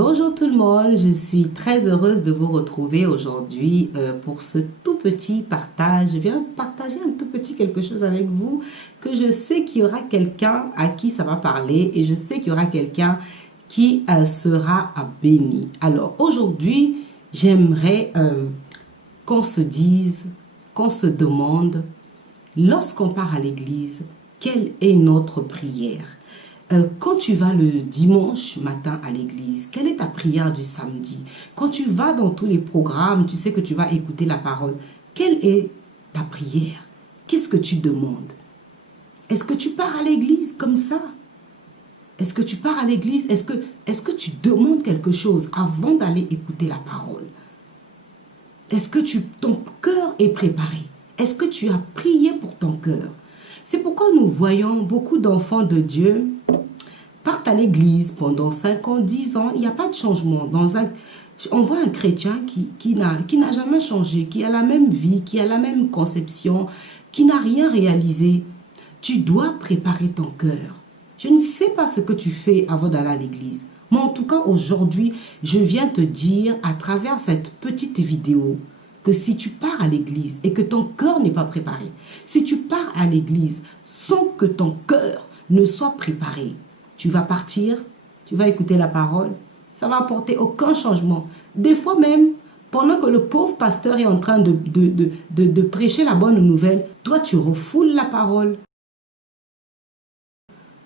Bonjour tout le monde, je suis très heureuse de vous retrouver aujourd'hui pour ce tout petit partage. Je viens partager un tout petit quelque chose avec vous que je sais qu'il y aura quelqu'un à qui ça va parler et je sais qu'il y aura quelqu'un qui sera béni. Alors aujourd'hui, j'aimerais qu'on se dise, qu'on se demande, lorsqu'on part à l'église, quelle est notre prière? Quand tu vas le dimanche matin à l'église, quelle est ta prière du samedi? Quand tu vas dans tous les programmes, tu sais que tu vas écouter la parole. Quelle est ta prière? Qu'est-ce que tu demandes? Est-ce que tu pars à l'église comme ça? Est-ce que tu pars à l'église? Est-ce que tu demandes quelque chose avant d'aller écouter la parole? Est-ce que ton cœur est préparé? Est-ce que tu as prié pour ton cœur? C'est pourquoi nous voyons beaucoup d'enfants de Dieu partent à l'église pendant 5 ans, 10 ans, il n'y a pas de changement. On voit un chrétien qui n'a jamais changé, qui a la même vie, qui a la même conception, qui n'a rien réalisé. Tu dois préparer ton cœur. Je ne sais pas ce que tu fais avant d'aller à l'église. Mais en tout cas, aujourd'hui, je viens te dire à travers cette petite vidéo que si tu pars à l'église et que ton cœur n'est pas préparé, si tu pars à l'église sans que ton cœur ne soit préparé, tu vas partir, tu vas écouter la parole, ça va apporter aucun changement. Des fois même, pendant que le pauvre pasteur est en train de prêcher la bonne nouvelle, toi tu refoules la parole.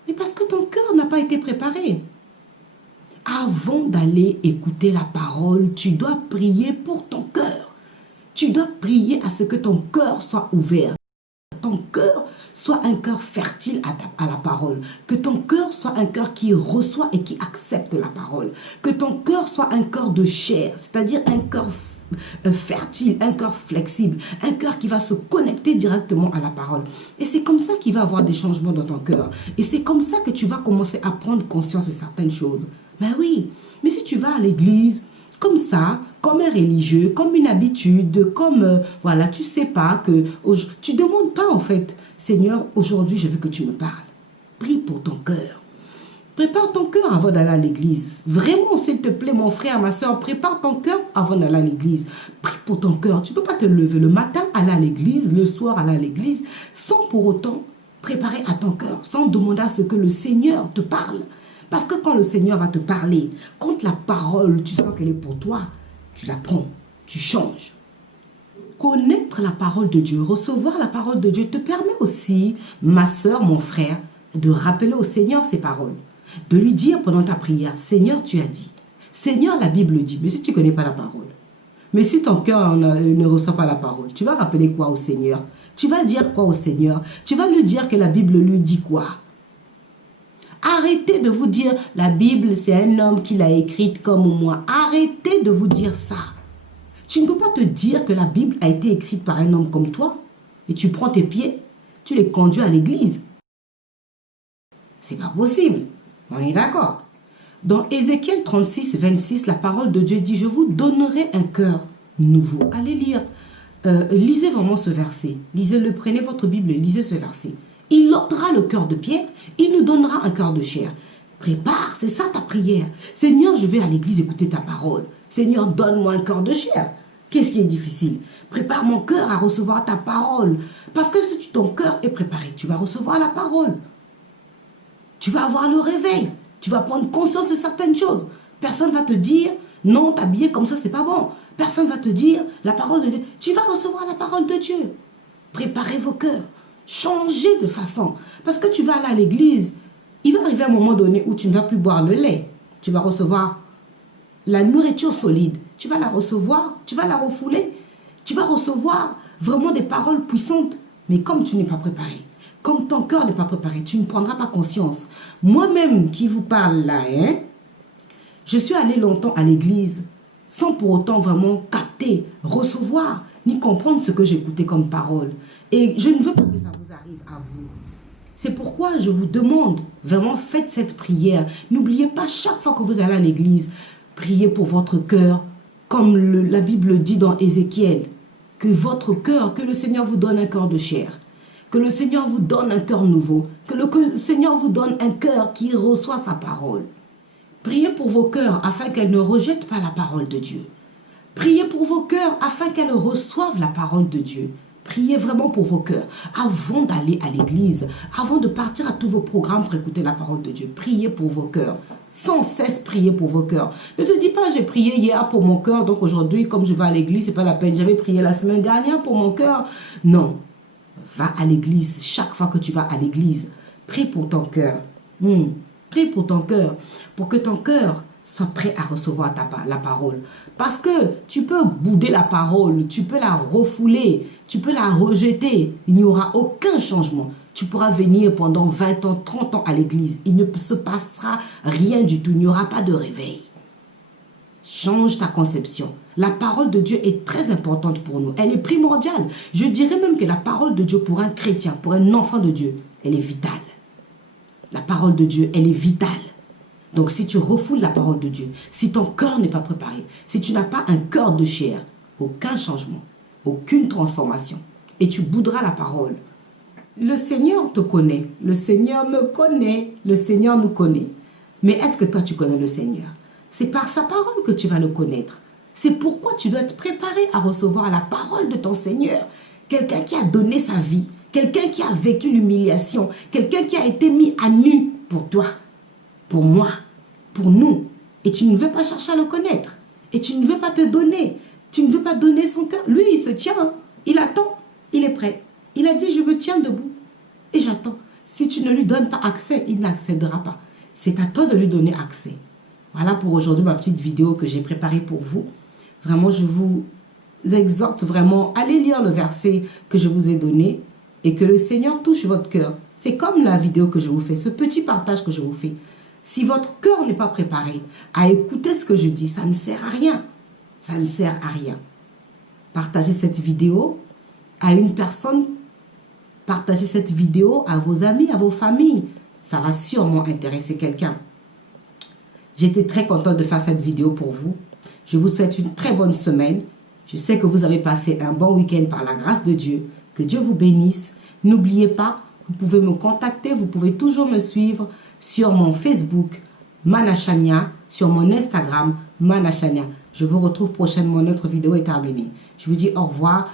Mais parce que ton cœur n'a pas été préparé. Avant d'aller écouter la parole, tu dois prier pour ton cœur. Tu dois prier à ce que ton cœur soit ouvert. Ton cœur soit un cœur fertile à la parole. Que ton cœur soit un cœur qui reçoit et qui accepte la parole. Que ton cœur soit un cœur de chair, c'est-à-dire un cœur fertile, un cœur flexible, un cœur qui va se connecter directement à la parole. Et c'est comme ça qu'il va y avoir des changements dans ton cœur. Et c'est comme ça que tu vas commencer à prendre conscience de certaines choses. Ben oui, mais si tu vas à l'église comme ça, comme un religieux, comme une habitude, comme, voilà, tu sais pas que, tu demandes pas en fait, Seigneur, aujourd'hui je veux que tu me parles. Prie pour ton cœur. Prépare ton cœur avant d'aller à l'église. Vraiment, s'il te plaît, mon frère, ma soeur, prépare ton cœur avant d'aller à l'église. Prie pour ton cœur. Tu ne peux pas te lever le matin, aller à l'église, le soir, aller à l'église, sans pour autant préparer à ton cœur, sans demander à ce que le Seigneur te parle. Parce que quand le Seigneur va te parler, quand la parole, tu sens qu'elle est pour toi, tu la prends, tu changes. Connaître la parole de Dieu, recevoir la parole de Dieu te permet aussi, ma soeur, mon frère, de rappeler au Seigneur ses paroles. De lui dire pendant ta prière, Seigneur, tu as dit. Seigneur, la Bible dit, mais si tu ne connais pas la parole, mais si ton cœur ne reçoit pas la parole, tu vas rappeler quoi au Seigneur? Tu vas dire quoi au Seigneur? Tu vas lui dire que la Bible lui dit quoi? Arrêtez de vous dire, la Bible, c'est un homme qui l'a écrite comme moi. Arrêtez de vous dire ça. Tu ne peux pas te dire que la Bible a été écrite par un homme comme toi. Et tu prends tes pieds, tu les conduis à l'église. C'est pas possible. On est d'accord. Dans Ézéchiel 36, 26, la parole de Dieu dit, je vous donnerai un cœur nouveau. Allez lire. Lisez vraiment ce verset. Lisez-le, prenez votre Bible et lisez ce verset. Il ôtera le cœur de pierre, il nous donnera un cœur de chair. Prépare, c'est ça ta prière. Seigneur, je vais à l'église écouter ta parole. Seigneur, donne-moi un cœur de chair. Qu'est-ce qui est difficile? Prépare mon cœur à recevoir ta parole. Parce que si ton cœur est préparé, tu vas recevoir la parole. Tu vas avoir le réveil. Tu vas prendre conscience de certaines choses. Personne ne va te dire, non, t'habiller comme ça, c'est pas bon. Personne ne va te dire, la parole de Dieu. Tu vas recevoir la parole de Dieu. Préparez vos cœurs. Changez de façon. Parce que tu vas aller à l'église, il va arriver un moment donné où tu ne vas plus boire le lait. Tu vas recevoir la nourriture solide. Tu vas la recevoir, tu vas la refouler. Tu vas recevoir vraiment des paroles puissantes. Mais comme tu n'es pas préparé, comme ton cœur n'est pas préparé, tu ne prendras pas conscience. Moi-même qui vous parle là, je suis allée longtemps à l'église sans pour autant vraiment capter, recevoir, ni comprendre ce que j'écoutais comme parole. Et je ne veux pas que ça vous arrive à vous. C'est pourquoi je vous demande, vraiment faites cette prière. N'oubliez pas chaque fois que vous allez à l'église, priez pour votre cœur, comme la Bible dit dans Ézéchiel, que votre cœur, que le Seigneur vous donne un cœur de chair, que le Seigneur vous donne un cœur nouveau, que le Seigneur vous donne un cœur qui reçoit sa parole. Priez pour vos cœurs afin qu'elles ne rejettent pas la parole de Dieu. Priez pour vos cœurs afin qu'elles reçoivent la parole de Dieu. Priez vraiment pour vos cœurs. Avant d'aller à l'église, avant de partir à tous vos programmes pour écouter la parole de Dieu, priez pour vos cœurs. Sans cesse, priez pour vos cœurs. Ne te dis pas, j'ai prié hier pour mon cœur, donc aujourd'hui, comme je vais à l'église, c'est pas la peine. J'avais prié la semaine dernière pour mon cœur. Non. Va à l'église. Chaque fois que tu vas à l'église, prie pour ton cœur. Prie pour ton cœur. Pour que ton cœur soit prêt à recevoir la parole. Parce que tu peux bouder la parole, tu peux la refouler, tu peux la rejeter. Il n'y aura aucun changement. Tu pourras venir pendant 20 ans, 30 ans à l'église. Il ne se passera rien du tout. Il n'y aura pas de réveil. Change ta conception. La parole de Dieu est très importante pour nous. Elle est primordiale. Je dirais même que la parole de Dieu pour un chrétien, pour un enfant de Dieu, elle est vitale. La parole de Dieu, elle est vitale. Donc si tu refoules la parole de Dieu, si ton cœur n'est pas préparé, si tu n'as pas un cœur de chair, aucun changement, aucune transformation. Et tu bouderas la parole. Le Seigneur te connaît. Le Seigneur me connaît. Le Seigneur nous connaît. Mais est-ce que toi tu connais le Seigneur? C'est par sa parole que tu vas le connaître. C'est pourquoi tu dois être préparé à recevoir la parole de ton Seigneur. Quelqu'un qui a donné sa vie. Quelqu'un qui a vécu l'humiliation. Quelqu'un qui a été mis à nu pour toi. Pour moi, pour nous. Et tu ne veux pas chercher à le connaître. Et tu ne veux pas te donner. Tu ne veux pas donner son cœur. Lui, il se tient. Il attend. Il est prêt. Il a dit, je me tiens debout. Et j'attends. Si tu ne lui donnes pas accès, il n'accédera pas. C'est à toi de lui donner accès. Voilà pour aujourd'hui ma petite vidéo que j'ai préparée pour vous. Vraiment, je vous exhorte vraiment. Allez lire le verset que je vous ai donné. Et que le Seigneur touche votre cœur. C'est comme la vidéo que je vous fais. Ce petit partage que je vous fais. Si votre cœur n'est pas préparé à écouter ce que je dis, ça ne sert à rien. Ça ne sert à rien. Partagez cette vidéo à une personne. Partagez cette vidéo à vos amis, à vos familles. Ça va sûrement intéresser quelqu'un. J'étais très contente de faire cette vidéo pour vous. Je vous souhaite une très bonne semaine. Je sais que vous avez passé un bon week-end par la grâce de Dieu. Que Dieu vous bénisse. N'oubliez pas, vous pouvez me contacter. Vous pouvez toujours me suivre sur mon Facebook, Manashania, sur mon Instagram, Manashania. Je vous retrouve prochainement. Notre vidéo est terminée. Je vous dis au revoir.